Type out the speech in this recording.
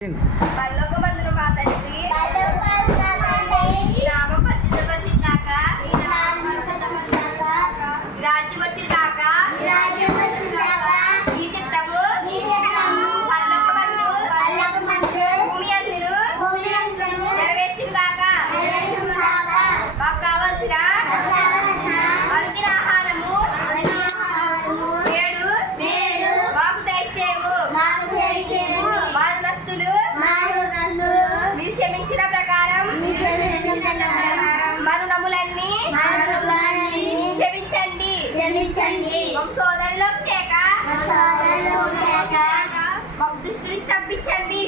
పరలోకమందున మా తండ్రి నామం పరిశుద్ధపరచును గాక, రాజ్యం వచ్చును గాక, నీ చిత్తము పరలోకమందు భూమి యందును నెరవేర్చును గాక. మాకు కావలసిన అనుదిన ఆహారము నేడు మాకు దయచేయము. మీరు క్షమించిన ప్రకారం మరణములన్నీ క్షమించండి. సోదరులో తేక మాకు దుష్టునికి తప్పించండి.